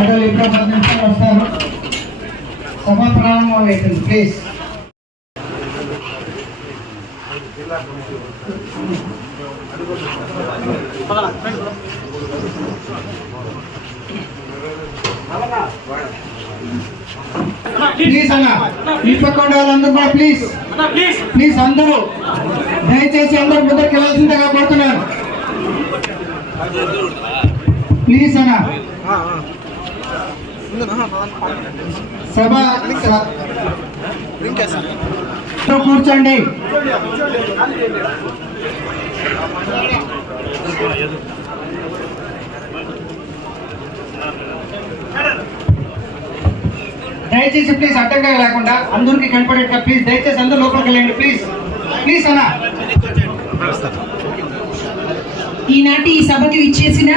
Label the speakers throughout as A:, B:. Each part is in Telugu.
A: పెద్దలు ఇప్పుడు పది నిమిషాలు వస్తారు. సభ ప్రారంభం అవుతుంది ప్లీజ్ ప్లీజ్ అన్న ఈ పక్క వాళ్ళందరూ కూడా ప్లీజ్ ప్లీజ్ అందరూ. దయచేసి అందరూ ముందరికి వెళ్ళాల్సిందిగా కోరుతున్నాను ప్లీజ్ అన్న. సభ కూర్చోండి. దయచేసి ప్లీజ్ అడ్డంగా లేకుండా అందరికి కనపడేట ప్లీజ్ దయచేసి అందరు లోపలికి వెళ్ళండి ప్లీజ్ ప్లీజ్ అన్న.
B: ఈనాటి ఈ సభకి విచ్చేసిన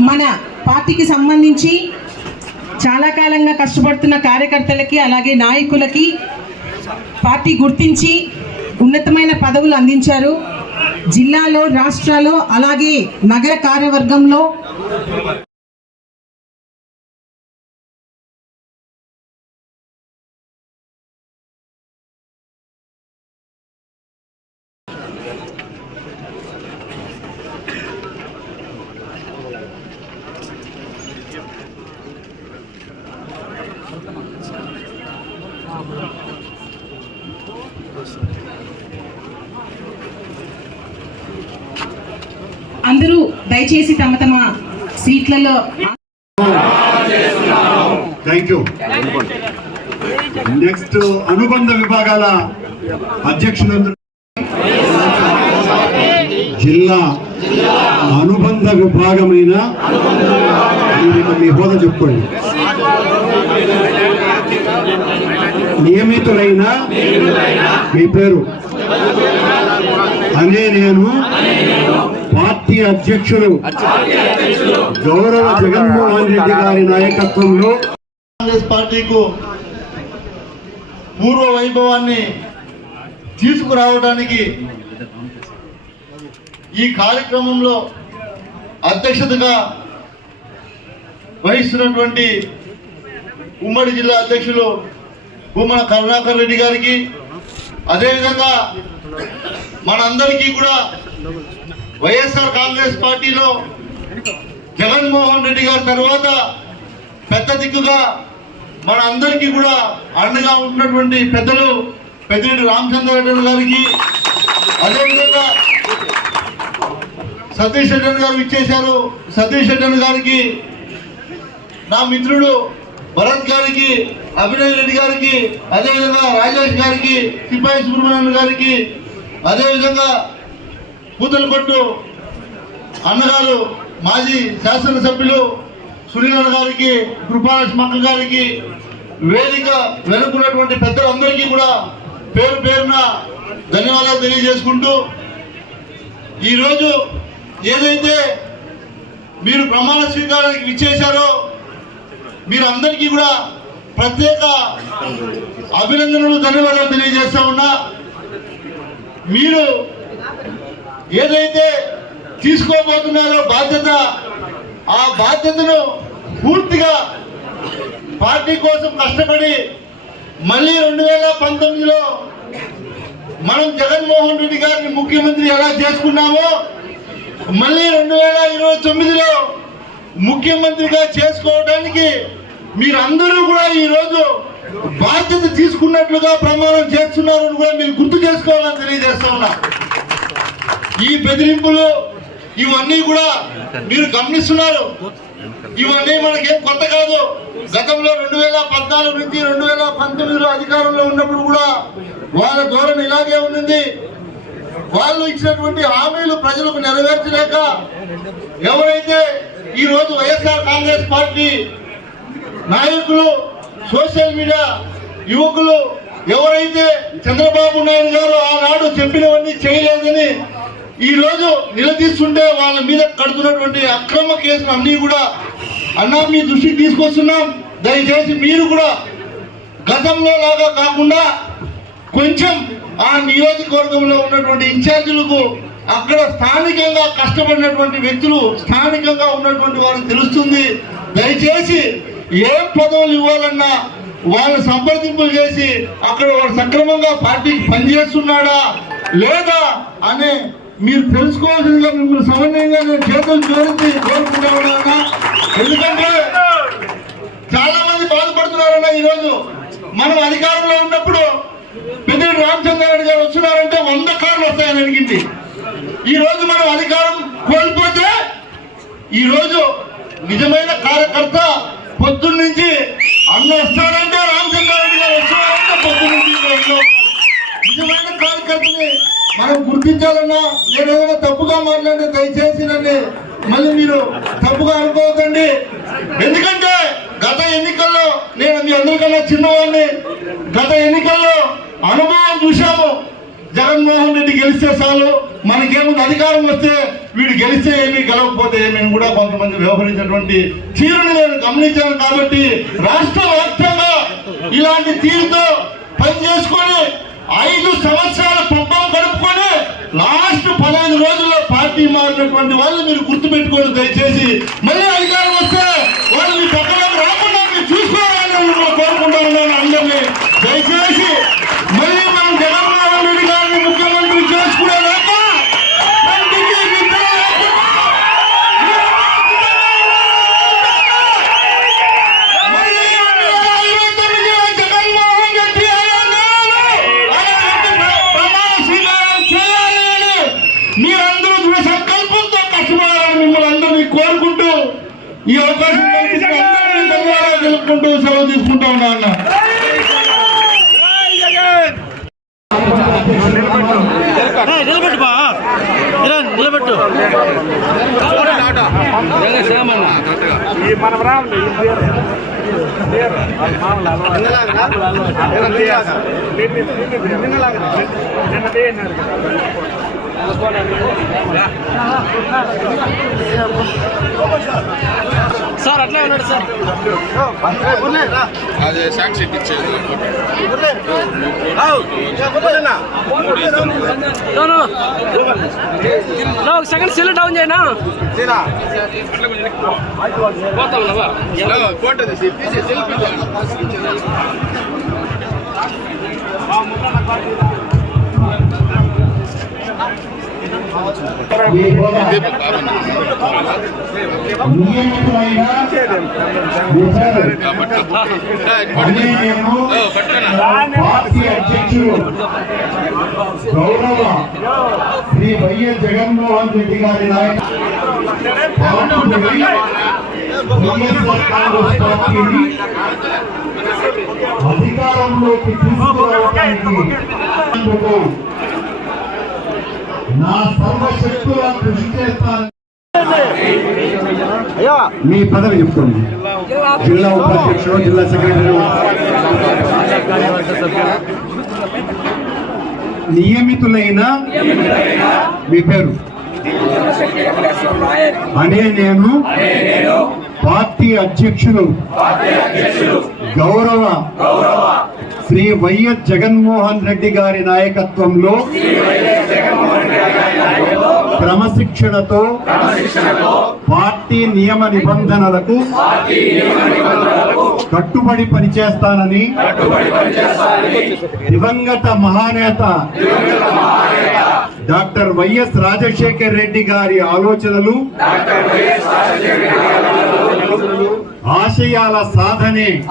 B: మన పార్టీకి సంబంధించి చాలా కాలంగా కష్టపడుతున్న కార్యకర్తలకి అలాగే నాయకులకి పార్టీ గుర్తించి ఉన్నతమైన పదవులు అందించారు. జిల్లాలో రాష్ట్రాల్లో అలాగే నగర కార్యవర్గంలో అందరూ దయచేసి తమ తమ సీట్లలో
C: థ్యాంక్ యూ నెక్స్ట్ అనుబంధ విభాగాల అధ్యక్షులందరూ జిల్లా అనుబంధ విభాగమైన మీ హోదా చెప్పుకోండి. నియమితులైన మీ పేరు? అనే నేను పార్టీ అధ్యక్షులు గౌరవ జగన్మోహన్ రెడ్డి గారి నాయకత్వంలో
D: కాంగ్రెస్ పార్టీకు పూర్వ వైభవాన్ని తీసుకురావడానికి ఈ కార్యక్రమంలో అధ్యక్షతగా వహిస్తున్నటువంటి ఉమ్మడి జిల్లా అధ్యక్షులు భూమన కరుణాకర్ రెడ్డి గారికి. అదేవిధంగా మనందరికీ కూడా వైఎస్ఆర్ కాంగ్రెస్ పార్టీలో జగన్మోహన్ రెడ్డి గారి తర్వాత పెద్ద దిక్కుగా మన అందరికీ కూడా అండగా ఉన్నటువంటి పెద్దలు పెద్దిరెడ్డి రామచంద్ర రెడ్డి గారికి అదేవిధంగా సతీష్ రెడ్డి గారు ఇచ్చేశారు. సతీష్ రెడ్డి గారికి నా మిత్రుడు భరత్ గారికి అభినయ్ రెడ్డి గారికి అదేవిధంగా రాజేష్ గారికి సిపాయి సుబ్రహ్మణ్యం గారికి అదేవిధంగా పూతలపట్టు అన్నగారు మాజీ శాసనసభ్యులు సునీల్ గారికి కృపాలక్ష్మక్క గారికి వేదిక వెనుకున్నటువంటి పెద్దలందరికీ కూడా పేరు పేరున ధన్యవాదాలు తెలియజేసుకుంటూ ఈరోజు ఏదైతే మీరు ప్రమాణ స్వీకారానికి విచ్చేశారో మీరు అందరికీ కూడా ప్రత్యేక అభినందనలు ధన్యవాదాలు తెలియజేస్తా ఉన్నా. మీరు ఏదైతే తీసుకోబోతున్నారో బాధ్యత ఆ బాధ్యతను పూర్తిగా పార్టీ కోసం కష్టపడి మళ్ళీ రెండు వేల పంతొమ్మిదిలో మనం జగన్మోహన్ రెడ్డి గారిని ముఖ్యమంత్రి ఎలా చేసుకున్నామో మళ్ళీ రెండు వేల ఇరవై తొమ్మిదిలో ముఖ్యమంత్రిగా చేసుకోవడానికి మీరందరూ కూడా ఈరోజు బాధ్యత తీసుకున్నట్లుగా ప్రమాణం చేస్తున్నారని కూడా మీరు గుర్తు చేసుకోవాలని తెలియజేస్తా ఉన్నా. ఈ బెదిరింపులు ఇవన్నీ కూడా మీరు గమనిస్తున్నారు. ఇవన్నీ మనకేం కొత్త కాదు. గతంలో రెండు వేల పద్నాలుగు నుంచి రెండు వేల పంతొమ్మిదిలో అధికారంలో ఉన్నప్పుడు కూడా వాళ్ళ ధోరణి ఇలాగే ఉంది వాళ్ళు ఇచ్చినటువంటి హామీలు ప్రజలకు నెరవేర్చలేక ఎవరైతే ఈ రోజు వైఎస్ఆర్ కాంగ్రెస్ పార్టీ నాయకులు సోషల్ మీడియా యువకులు ఎవరైతే చంద్రబాబు నాయుడు గారు ఆనాడు చెప్పినవన్నీ చేయలేదని ఈ రోజు నిలదీస్తుంటే వాళ్ళ మీద కడుతున్నటువంటి అక్రమ కేసులు అన్ని కూడా అన్నా మీ దృష్టికి తీసుకొస్తున్నాం. దయచేసి మీరు కూడా గతంలో లాగా కాకుండా కొంచెం ఆ నియోజకవర్గంలో ఉన్నటువంటి ఇన్ఛార్జీలకు అక్కడ స్థానికంగా కష్టపడినటువంటి వ్యక్తులు స్థానికంగా ఉన్నటువంటి వారికి తెలుస్తుంది. దయచేసి ఏ పదవులు ఇవ్వాలన్నా వాళ్ళ సంప్రదింపులు చేసి అక్కడ వాడు సక్రమంగా పార్టీకి పనిచేస్తున్నాడా లేదా అనే మీరు తెలుసుకోవాల్సిందిగా మిమ్మల్ని సమన్వయంగా నేను చేతులు జోడించి కోరుకుంటా ఎందుకంటే చాలా మంది బాధపడుతున్నారన్న ఈరోజు. మనం అధికారంలో ఉన్నప్పుడు పెద్దిరెడ్డి రామచంద్రారెడ్డి గారు వస్తున్నారంటే వంద కార్లు వస్తాయని అడిగింది. ఈ రోజు మనం అధికారం కోల్పోతే ఈ రోజు నిజమైన కార్యకర్త పొద్దున్న నుంచి అన్న వస్తాడంటే రామచంద్రారెడ్డి గారు వస్తున్నారంటే పొద్దున్న నుంచి నిజమైన కార్యకర్తని మనం గుర్తించాలన్నా నేను ఏదైనా తప్పుగా మాట్లాడితే దయచేసి నన్ను మళ్ళీ మీరు తప్పుగా అనుకోవద్దండి. ఎందుకంటే గత ఎన్నికల్లో నేను మీ అందరికన్నా చిన్నవాడిని. గత ఎన్నికల్లో అనుభవం చూశాము. జగన్మోహన్ రెడ్డి గెలిస్తే చాలు. మనకేముంది అధికారం వస్తే వీడు గెలిస్తే ఏమి గెలవకపోతే ఏమి కూడా కొంతమంది వ్యవహరించినటువంటి తీరుని నేను గమనించాను కాబట్టి రాష్ట్ర వ్యాప్తంగా ఇలాంటి తీరుతో పని చేసుకొని ఐదు సంవత్సరాల పబ్బం గడుపుకొని లాస్ట్ పదహైదు రోజుల్లో పార్టీ మారినటువంటి వాళ్ళు మీరు గుర్తుపెట్టుకోండి దయచేసి. మళ్ళీ అధికారం వస్తే వాళ్ళు మీ పక్కనకు ఈ అవకాశం కల్పించిన అందరినీ ధన్యవాదాలు తెలుపుకుంటూ సెలవు తీసుకుంటా ఉన్నా అన్న
E: నిలబెట్టు బా కిరణ్ నిలబెట్టు సార్ అట్లే ఉన్నాడు సార్.
F: అదే సాక్షి ఇచ్చేది.
E: ఒక సెకండ్ సెల్ డౌన్ చేయనా.
F: ఫోటో తీసి తీసి సెల్ఫీ
C: పార్టీ అధ్యక్షుడు గౌరవ శ్రీ వైఎస్ జగన్మోహన్ రెడ్డి గారి నాయకుడు వైఎస్ఆర్ కాంగ్రెస్ పార్టీని అధికారంలోకి తీసుకురావడానికి అందుకు నా సర్వశక్తుల కృషి చేస్తాను. మీ పదవి చెప్తుంది జిల్లా ఉపాధ్యక్షుడు జిల్లా సెక్రటరీ. నియమితులైన మీ పేరు? అనే నేను పార్టీ అధ్యక్షులు గౌరవ శ్రీ వైఎస్ జగన్మోహన్ రెడ్డి గారి నాయకత్వంలో క్రమశిక్షణతో పార్టీ నియమ నిబంధనలకు కట్టుబడి పనిచేస్తానని దివంగత మహానేత డాక్టర్ వైఎస్ రాజశేఖర్ రెడ్డి గారి ఆలోచనలు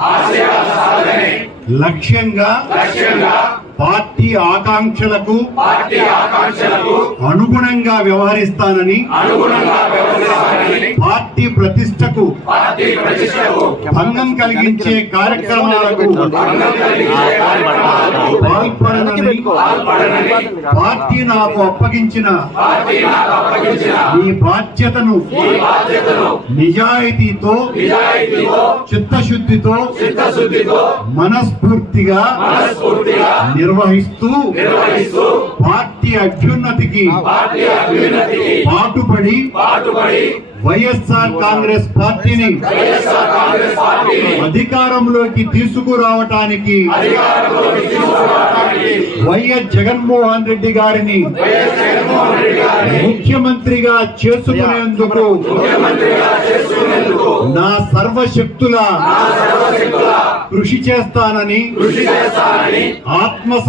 C: ఆశయాల సాధనే. లక్ష్యంగా పార్టీ ఆకాంక్షలకు అనుగుణంగా వ్యవహరిస్తానని పార్టీ ప్రతిష్టకు భంగం కలిగించే కార్యక్రమాలకు పాల్పడనని పార్టీ నాకు అప్పగించిన ఈ బాధ్యతను నిజాయితీతో చిత్తశుద్ధితో మనస్ఫూర్తిగా నిర్వహిస్తూ పార్టీ పార్టీ అభ్యున్నతికి పాటుపడి వైఎస్ఆర్ కాంగ్రెస్ పార్టీని అధికారంలోకి తీసుకురావటానికి వైఎస్ జగన్మోహన్ రెడ్డి గారిని ముఖ్యమంత్రిగా చేసుకునేందుకు నా సర్వశక్తుల కృషి చేస్తానని ఆత్మ